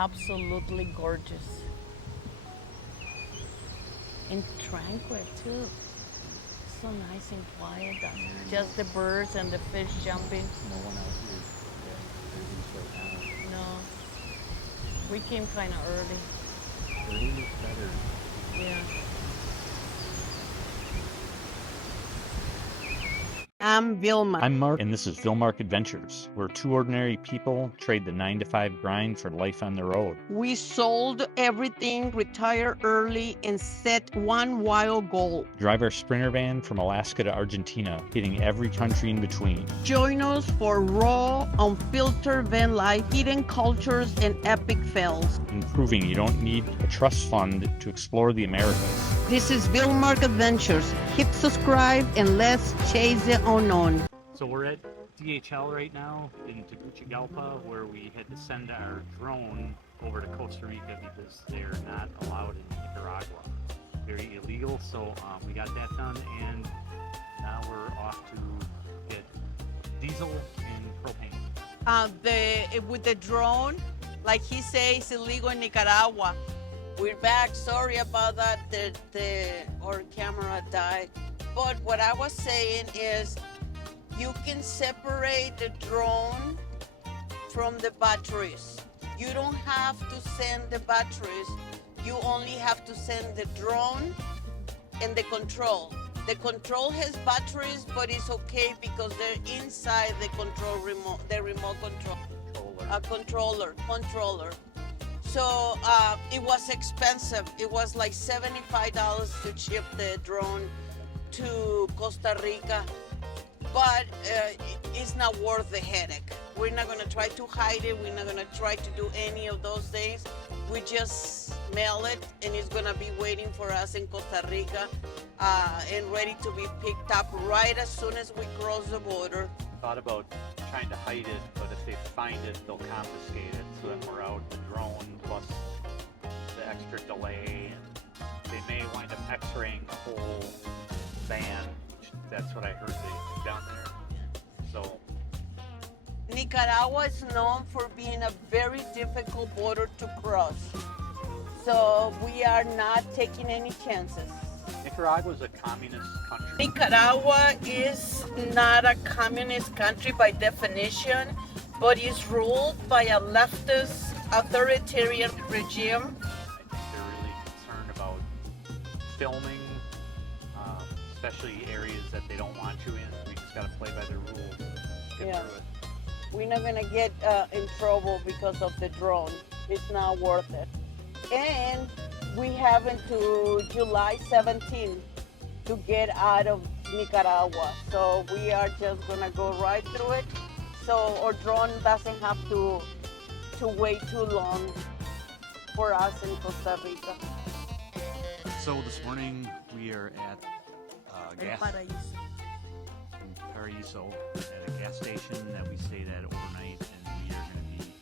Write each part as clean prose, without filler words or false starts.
Absolutely gorgeous. And tranquil too. So nice and quiet. Just the birds and the fish jumping. No one out here. Yeah, everything's right No. We came kind of early. now. Early is better. Yeah. I'm Vilma. I'm Mark, and this is Vilmark Adventures, where two ordinary people trade the 9-to-5 grind for life on the road. We sold everything, retired early, and set one wild goal. Drive our Sprinter van from Alaska to Argentina, hitting every country in between. Join us for raw, unfiltered van life, hidden cultures, and epic fails. And proving you don't need a trust fund to explore the Americas. This is Vilmark Adventures. Hit subscribe and let's chase the unknown. So we're at DHL right now in Tegucigalpa, where we had to send our drone over to Costa Rica because they're not allowed in Nicaragua. Very illegal, so we got that done, and now we're off to get diesel and propane. With the drone, like he says, illegal in Nicaragua. We're back. Sorry about that. Our camera died. But what I was saying is, you can separate the drone from the batteries. You don't have to send the batteries. You only have to send the drone and the control. The control has batteries, but it's okay because they're inside the control remote, the remote control. Controller. So it was expensive. It was like $75 to ship the drone to Costa Rica, but it's not worth the headache. We're not gonna try to hide it. We're not gonna try to do any of those things. We just mail it, and it's gonna be waiting for us in Costa Rica and ready to be picked up right as soon as we cross the border. Thought about trying to hide it, but if they find it, they'll confiscate it. So then we're out the drone plus the extra delay, and they may wind up x-raying the whole van. That's what I heard they do down there. So Nicaragua is known for being a very difficult border to cross. So we are not taking any chances. Nicaragua is a communist country. Nicaragua is not a communist country by definition, but is ruled by a leftist authoritarian regime. I think they're really concerned about filming, especially areas that they don't want you in. We just got to play by the rules. Get through it. We're not gonna get in trouble because of the drone. It's not worth it. And we have until July 17th to get out of Nicaragua. So we are just gonna go right through it. So our drone doesn't have to wait too long for us in Costa Rica. So this morning we are at Paraíso at a gas station that we stayed at overnight, and we are going to be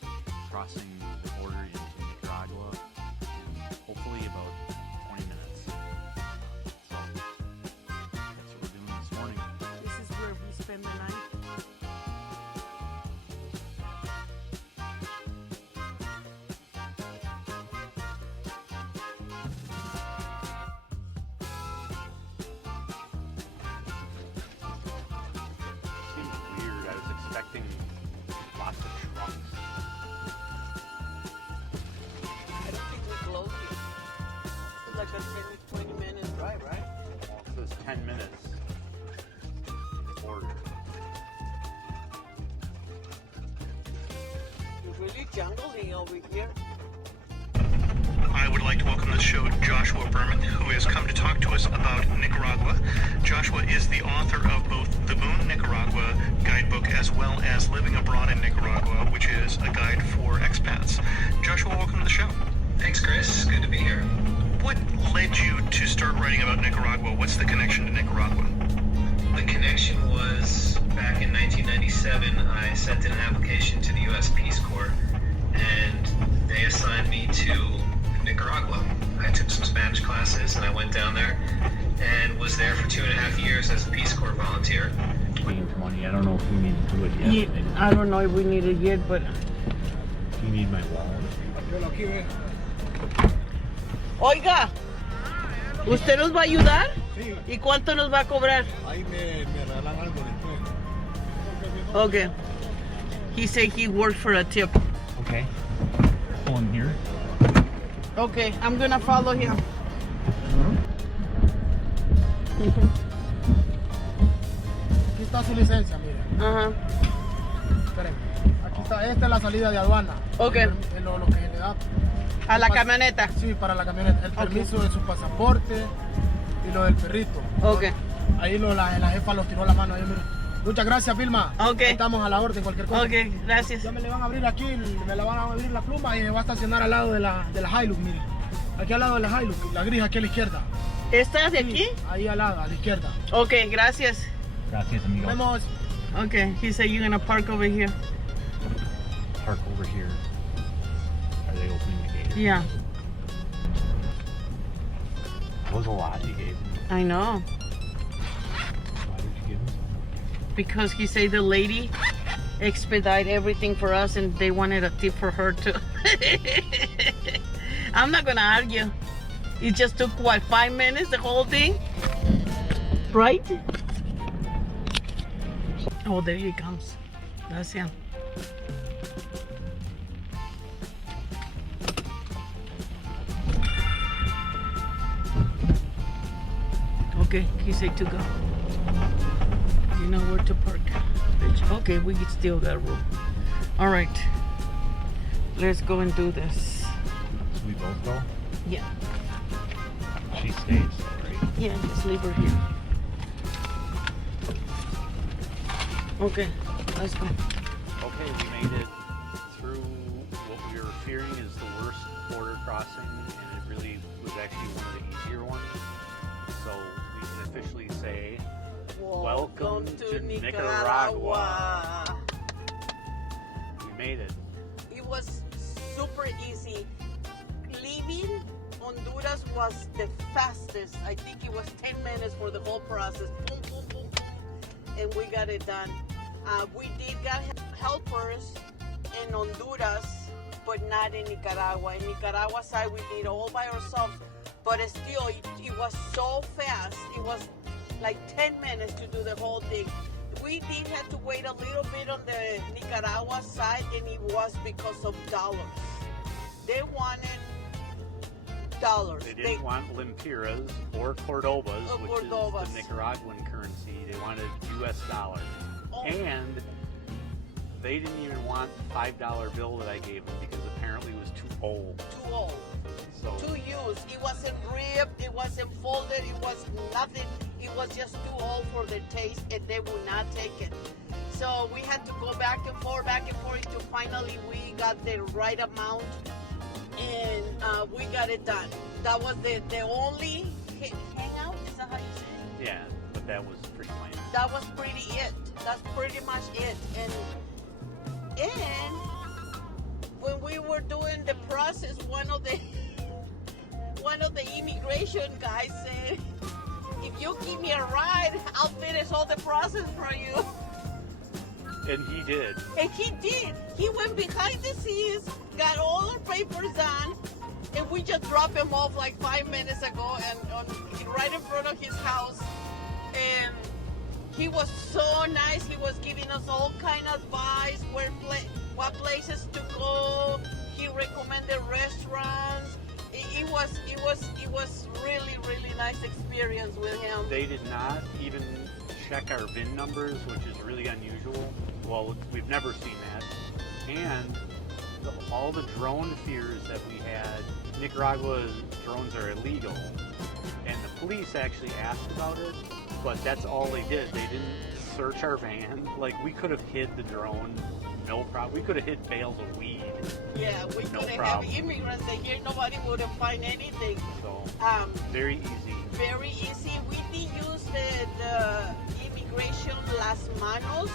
crossing the border into Nicaragua in hopefully about 20 minutes. So that's what we're doing this morning. This is where we spend the night. Seems weird. I was expecting lots of trucks. I don't think we're close here. It's like a 20 minute drive, right? Well, it says 10 minutes. Border. It's really jungly over here. I would like to welcome to the show Joshua Berman, who has come to talk to us about Nicaragua. Joshua is the author of both the Boon Nicaragua guidebook as well as Living Abroad in Nicaragua, which is a guide for expats. Joshua, welcome to the show. Thanks, Chris. Good to be here. What led you to start writing about Nicaragua? What's the connection to Nicaragua? The connection was back in 1997. I sent in an application to the U.S. Peace Corps, and they assigned me to Nicaragua. I took some Spanish classes, and I went down there and was there for 2.5 years as a Peace Corps volunteer. 2020. I don't know if we need to do it yet. I don't know if we need it yet, but Do you need my wallet? Oiga, ¿usted nos va a ayudar? Sí, ¿Y cuánto nos va a cobrar? ahí me regalan algo después. Okay. He said he worked for a tip. Okay. Pull in here. Okay, I'm gonna follow him. Aquí está su licencia, mire. Ajá. Espérenme. Aquí está, esta es la salida de aduana. Ok. Lo que le da. A la camioneta. Sí, para la camioneta. El permiso de su pasaporte y lo del perrito. Ok. Ahí la jefa los tiró la mano. Ahí, mire. Muchas gracias, Vilma. Ok. Ahí estamos a la orden, cualquier cosa. Ok, gracias. Ya me le van a abrir aquí, me la van a abrir la pluma y me va a estacionar al lado de la Hilux, mire. Aquí al lado de la Hilux, la gris aquí a la izquierda. ¿Estás de Sí, aquí? ahí al lado, a la izquierda. Ok, gracias. Gracias, amigo. Nos vemos. Okay, he said you're gonna park over here. Park over here. Are they opening the gate? Yeah, That was a lot you gave me. I know. Why did you give me so Because he said the lady expedite everything for us and they wanted a tip for her too. I'm not gonna argue. It just took, what, 5 minutes, the whole thing? Right? Oh, there he comes. That's him. Okay, he said to go. You know where to park. Bitch. Okay, we still got room. All right. Let's go and do this. So we both go? Yeah. She stays, right? Yeah, just leave her here. Okay, let's go. Okay, we made it through what we were fearing is the worst border crossing, and it really was actually one of the easier ones. So we can officially say, welcome to Nicaragua. We made it. It was super easy. Leaving Honduras was the fastest. I think it was 10 minutes for the whole process. Boom, boom, boom, boom. And we got it done. We did get helpers in Honduras, but not in Nicaragua. In Nicaragua side, we did all by ourselves. But still, it was so fast. It was like 10 minutes to do the whole thing. We did have to wait a little bit on the Nicaragua side, and it was because of dollars. They wanted dollars. They didn't want lempiras or Cordobas, Or which Cordobas. is the Nicaraguan currency. They wanted US dollars. Oh. And they didn't even want the $5 bill that I gave them because apparently it was too old. Too old. So To use. It wasn't ripped, it wasn't folded, it was nothing. It was just too old for their taste, and they would not take it. So we had to go back and forth till finally we got the right amount, and we got it done. That was the only hangout. Is that how you say it? yeah, but that was pretty lame. That was pretty it. That's pretty much it. And when we were doing the process, one of the immigration guys said, "If you give me a ride, I'll finish all the process for you." And he did. And he did. He went behind the scenes, got all our papers done, and we just dropped him off like 5 minutes ago, and right in front of his house. And he was so nice. He was giving us all kind of advice, what places to go. He recommended restaurants. It was really, really nice experience with him. They did not even check our VIN numbers, which is really unusual. Well, we've never seen that. And all the drone fears that we had, Nicaragua's drones are illegal. And the police actually asked about it, but that's all they did. They didn't search our van. Like, we could have hid the drone, no problem. We could have hid bales of weed. Yeah, we No couldn't have problem. immigrants in here. Nobody would have find anything. So, Very very easy. easy. We did use the immigration Las Manos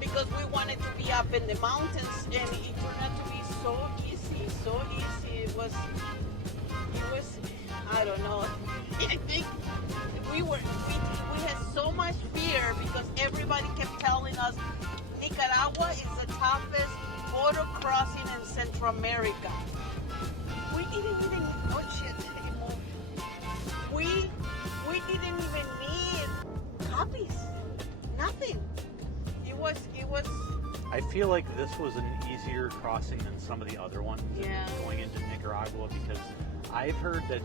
because we wanted to be up in the mountains, and it turned out to be so easy. It was I don't know. I think we had so much fear because everybody kept telling us Nicaragua is the toughest border crossing in Central America. We didn't even, oh shit, it moved. We didn't even need copies, nothing. It was. I feel like this was an easier crossing than some of the other ones Yeah. going into Nicaragua, because I've heard that,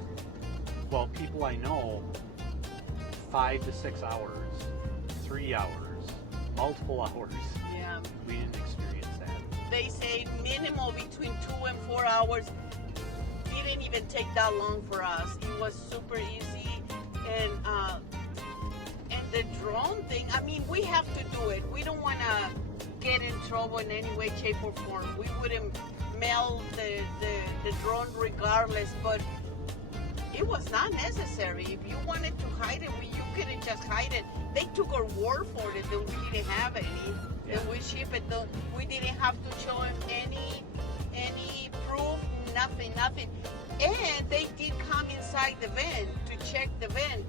well, people I know, 5 to 6 hours, 3 hours, multiple hours. Yeah. We didn't experience that. They say minimal between 2 and 4 hours. Didn't even take that long for us. It was super easy, and the drone thing. I mean, we have to do it. We don't want to get in trouble in any way, shape, or form. We wouldn't mail the drone regardless, but it was not necessary. If you wanted to hide it, you couldn't just hide it. They took our word for it that we didn't have any. Yeah. And we ship it. We didn't have to show them any proof, nothing. And they did come inside the van to check the van.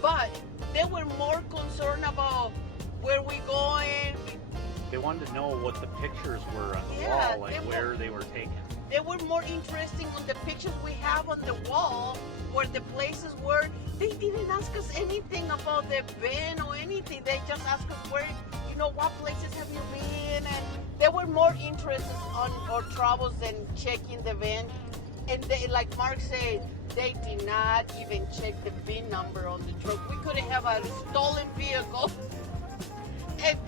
But they were more concerned about where we going. They wanted to know what the pictures were on the Yeah, wall, like where they were taken. They were more interesting on the pictures we have on the wall, where the places were. They didn't ask us anything about the van or anything. They just asked us where, what places have you been, and they were more interested on our travels than checking the van. And they, like Mark said, they did not even check the VIN number on the truck. We couldn't have a stolen vehicle. And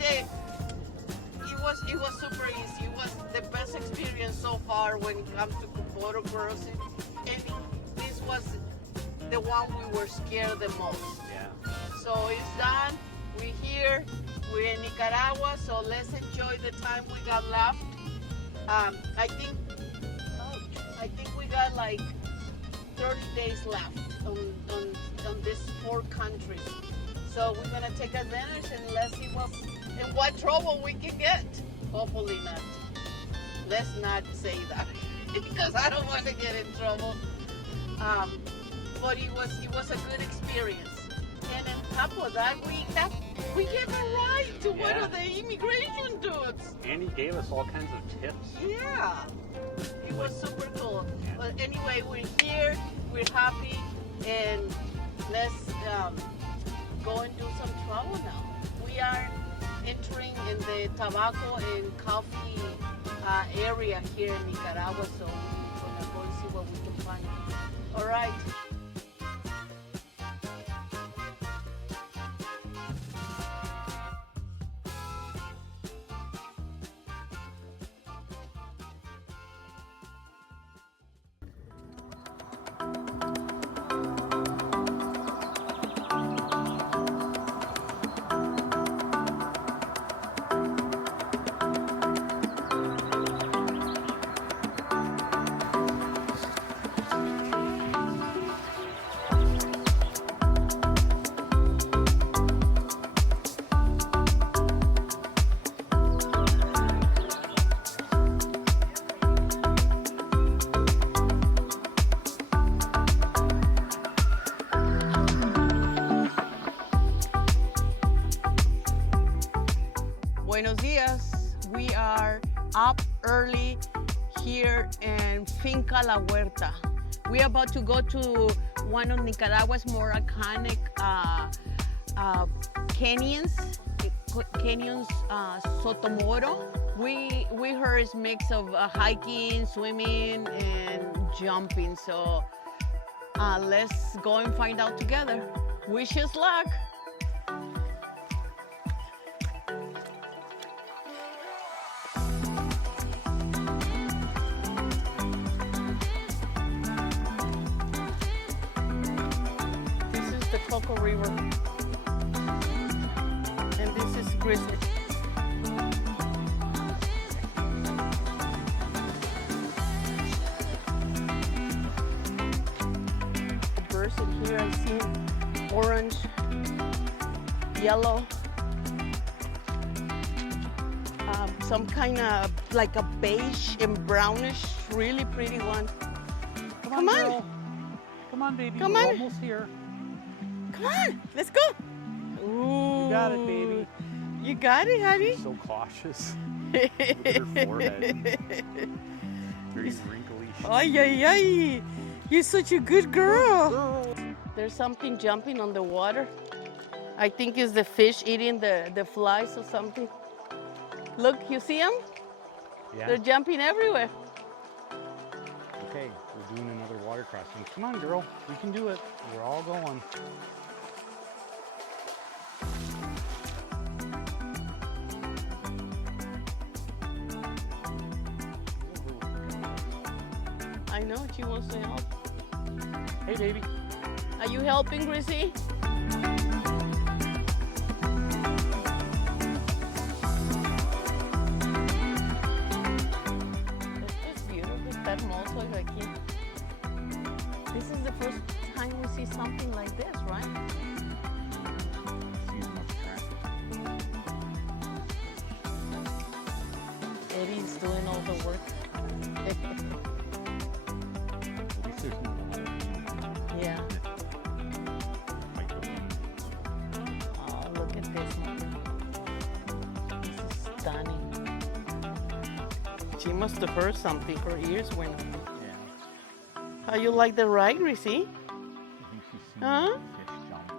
it was super easy. It was the best experience so far when it comes to photo crossing. And this was the one we were scared the most. Yeah. So it's done. We're here. We're in Nicaragua. So let's enjoy the time we got left. I think we got like 30 days left on these 4 countries. So we're gonna take advantage and let's see in what trouble we can get. Hopefully not. Let's not say that because I don't want to get in trouble. But it was a good experience. And on top of that, we gave a ride to one of the immigration dudes. And he gave us all kinds of tips. Yeah, it was super cool. Yeah. But anyway, we're here, we're happy, and let's go and do some travel now. We are entering in the tobacco and coffee area here in Nicaragua, so we're gonna go and see what we can find. All right. Buenos dias. We are up early here in Finca La Huerta. We are about to go to one of Nicaragua's more iconic canyons, Somoto. We heard it's mix of hiking, swimming, and jumping. So let's go and find out together. Wish us luck. Coco River, and this is Grizzly. The birds in here I see orange, yellow, some kind of like a beige and brownish, really pretty one. Come on. Girl. Come on, baby. Come We're on. almost here. Come on, let's go. Ooh. You got it, baby. You got it, honey. So cautious. Look at her forehead. very wrinkly. Ay, ay, ay. You're such a good girl. There's something jumping on the water. I think it's the fish eating the flies or something. Look, you see them? Yeah. They're jumping everywhere. Okay, we're doing another water crossing. Come on, girl. We can do it. We're all going. I know she wants to help. Hey, baby. Are you helping, Gracie? Esto es beautiful. Está hermoso aquí. This is the first time we see something like this, right? Seems much traffic. Eddie's doing all the work. At least there's not a lot of people Yeah. that fight the wind. Oh, look at this one. This is stunning. She must have heard something. Her ears went up. Yeah. How you like the ride, Gracie? I think she's seen Huh? the fish jump.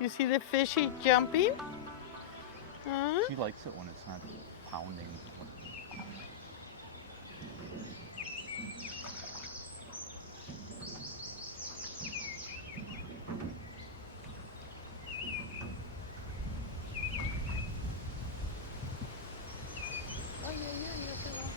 You see the fishy jumping? Huh? She likes it when it's not pounding. Oh, yeah, yes, it will.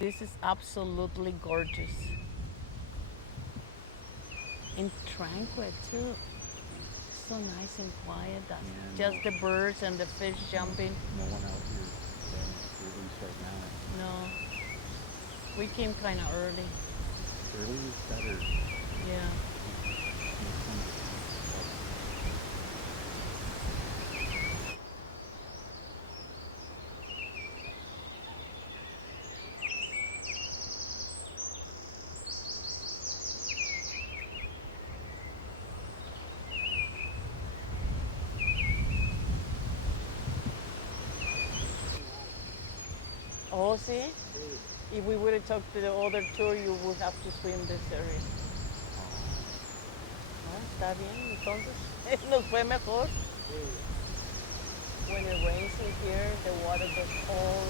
This is absolutely gorgeous. And tranquil too. So nice and quiet. Just the birds and the fish jumping. No one out here. They're loose right now. No. We came kind of early. Early is better. Yeah. Oh, see? If we would have talked to the other tour, you would have to swim this area. Ah, está bien, entonces nos fue mejor. When it rains in here, the water goes all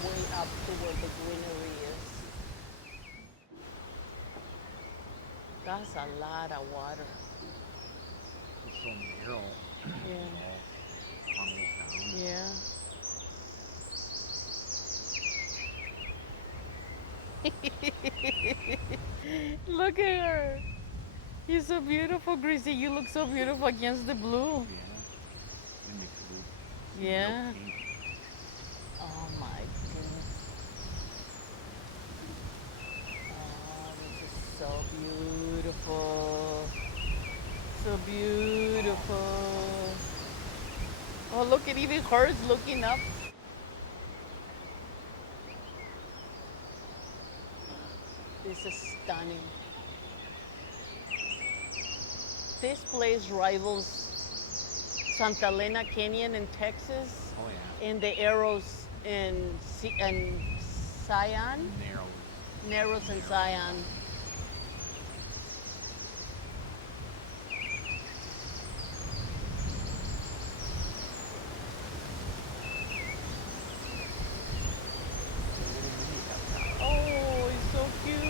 the way up to where the greenery is. That's a lot of water. It's so narrow. Yeah. Tunnels down. Yeah. Look at her. You're so beautiful, Gracie. You look so beautiful against the blue. Yeah. And the blue. Yeah. No pink. Oh my goodness. Oh, this is so beautiful. So beautiful. Oh, look at even hers looking up. This is stunning. This place rivals Santa Elena Canyon in Texas Oh yeah. and the Arrows in Zion. Narrows in Zion. Oh, he's so cute.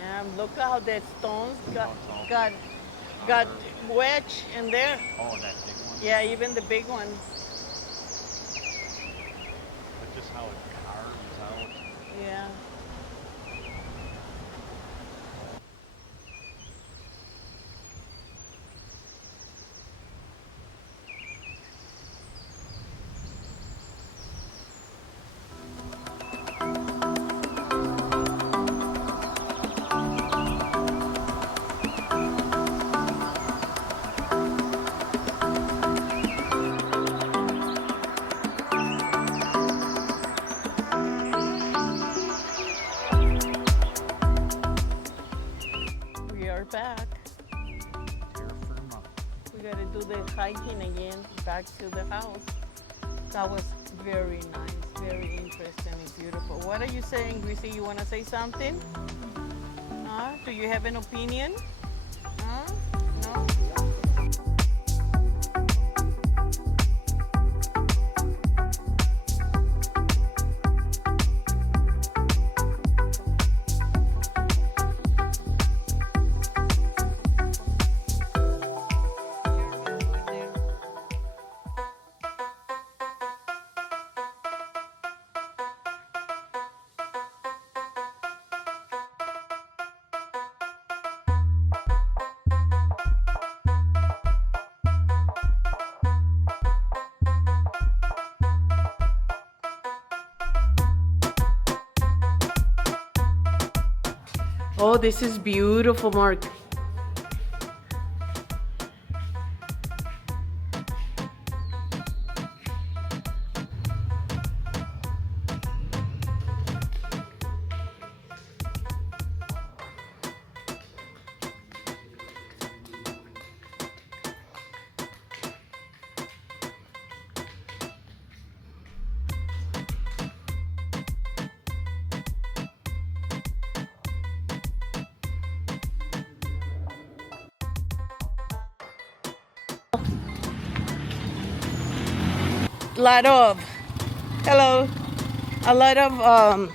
Damn, look how the stones got wedged in there. Oh, that big one? Yeah, even the big ones. But just how it carves out. Yeah. hiking again back to the house. That was very nice, very interesting and beautiful. What are you saying, Greasy? You want to say something? Do you have an opinion? No? Oh, this is beautiful, Mark. A lot of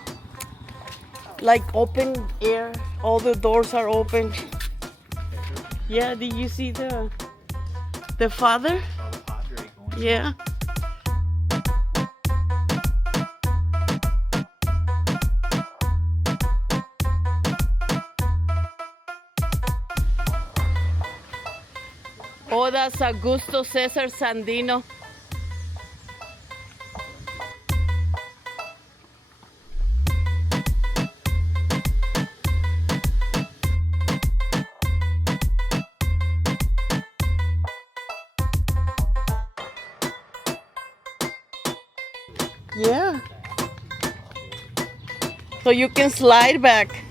like open air. All the doors are open. Yeah, did you see the father? Yeah. Oh, that's Augusto Cesar Sandino. Yeah. So you can slide back.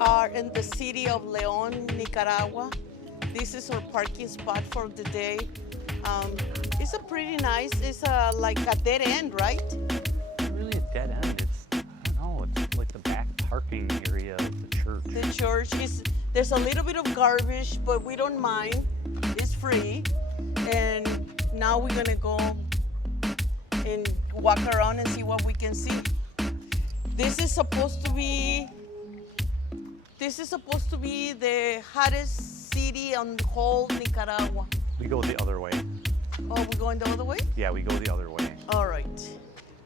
Are in the city of Leon, Nicaragua. This is our parking spot for the day. It's a pretty nice, it's like a dead end, right? Not really a dead end. It's, I don't know, it's like the back parking area of the church. The church is, there's a little bit of garbage, but we don't mind. It's free. And now we're gonna go and walk around and see what we can see. This is supposed to be the hottest city on the whole Nicaragua. We go the other way. Oh, we're going the other way? Yeah, we go the other way. All right.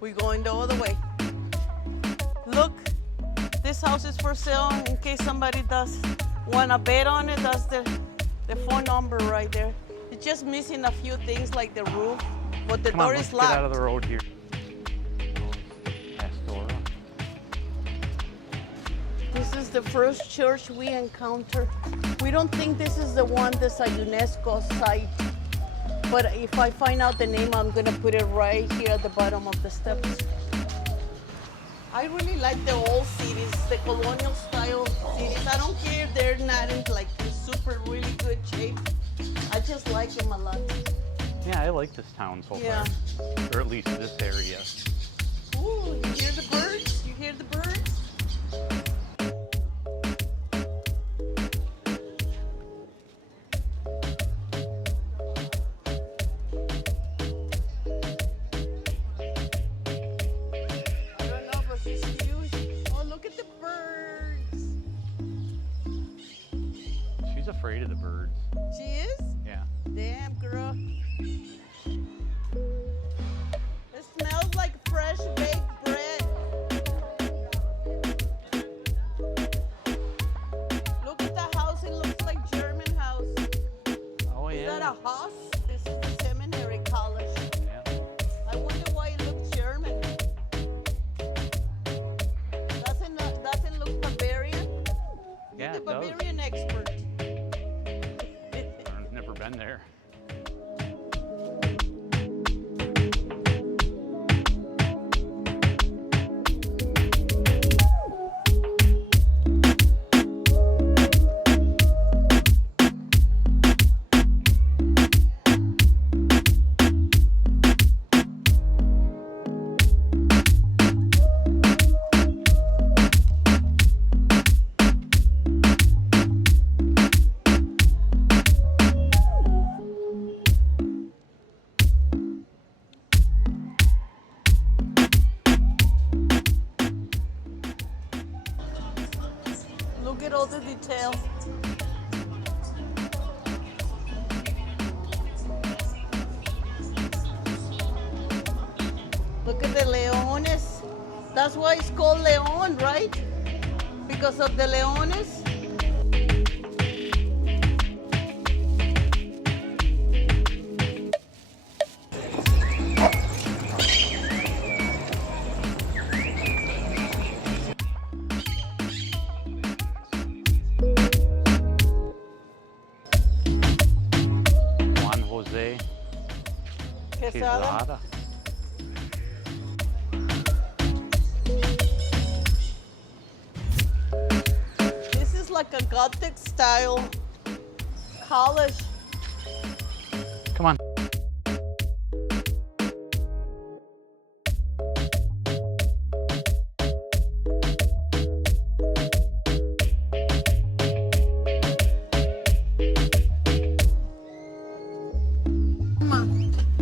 We're going the other way. Look, this house is for sale in case somebody does want to bet on it. That's the phone number right there. It's just missing a few things like the roof, but the Come door on, is let's locked. get out of the road here. Pastora. This is the first church we encounter. We don't think this is the one that's a UNESCO site. But if I find out the name, I'm gonna put it right here at the bottom of the steps. I really like the old cities, the colonial style cities. I don't care if they're not in like super really good shape. I just like them a lot. Yeah, I like this town so Yeah. far. Or at least this area. Ooh, you hear the birds? You hear the birds? Afraid of the birds. She is? Yeah. Damn, girl. It smells like fresh baked bread. hotel. Look at the leones. That's why it's called Leon, right? Because of the leones. Juan Jose Quesada. Quesada. This is like a Gothic style college. Come on.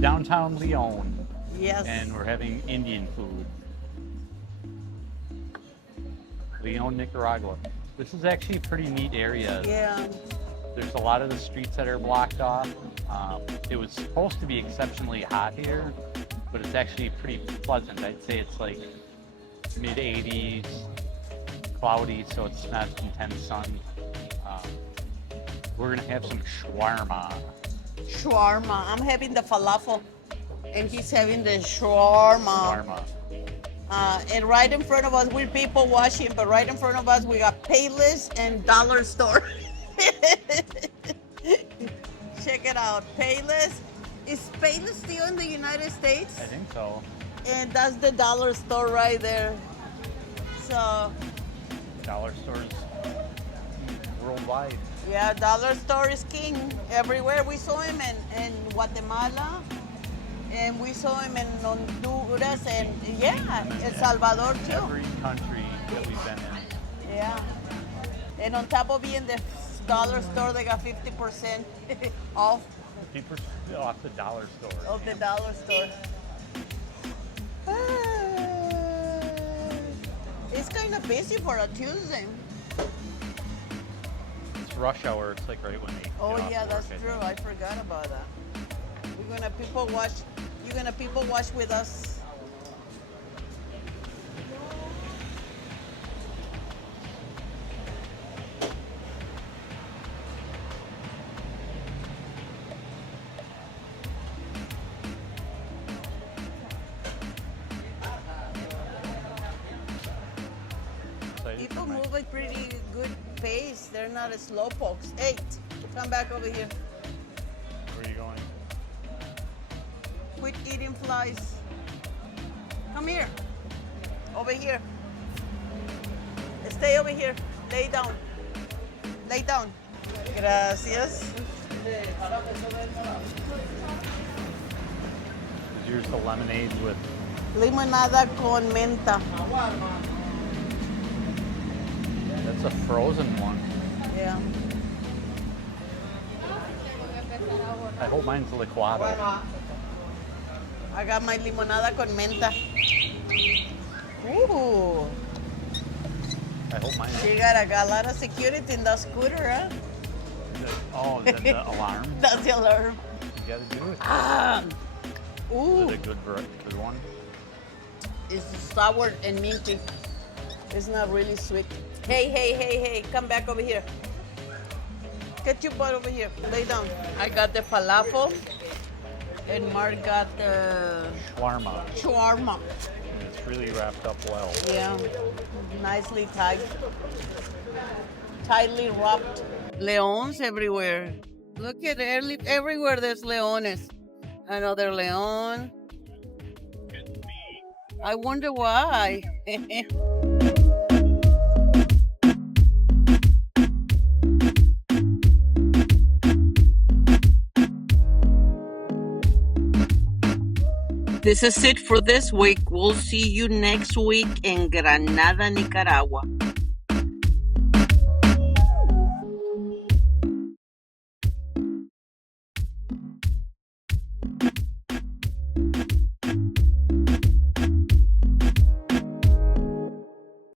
Downtown Leon, Yes. and we're having Indian food. Leon, Nicaragua. This is actually a pretty neat area. Yeah. There's a lot of the streets that are blocked off. It was supposed to be exceptionally hot here, but it's actually pretty pleasant. I'd say it's like mid 80s, cloudy, so it's not intense sun. We're gonna have some shawarma. Shawarma. I'm having the falafel, and he's having the shawarma. Shawarma. And right in front of us, we're people watching, but right in front of us, we got Payless and Dollar Store. Check it out, Payless. Is Payless still in the United States? I think so. And that's the Dollar Store right there. So, Dollar stores worldwide. yeah, Dollar Store is king everywhere. We saw him in Guatemala, and we saw him in Honduras, and yeah, El Salvador too. Every country that we've been in. Yeah. And on top of being the Dollar Store, they got 50% off 50% off the dollar store. of the Dollar Store. It's kind of busy for a Tuesday. It's rush hour. It's like right when they. Oh get off yeah, work, that's I think. true. I forgot about that. We're gonna people watch. You're gonna people watch with us. Excited People for my- move at pretty good pace. They're not as slow pokes. Hey, come back over here. Where are you going? Quit eating flies. Come here. Over here. Stay over here. Lay down. Lay down. Gracias. Here's the lemonade with. Limonada con menta. That's a frozen one. Yeah. I hope mine's licuado. I got my limonada con menta. Ooh. I hope mine's. You got a lot of security in the scooter, huh? Oh, then the alarm. That's the alarm. You gotta do it. Ah. Ooh. Is it a good one? It's sour and minty. It's not really sweet. Hey, hey, hey, hey, come back over here. Get your butt over here. Lay down. I got the falafel, and Mark got the Shawarma. shawarma. And it's really wrapped up well. Yeah, nicely tied. Tightly wrapped. Leones everywhere. Look at everywhere there's leones. Another leon. I wonder why. This is it for this week. We'll see you next week in Granada, Nicaragua.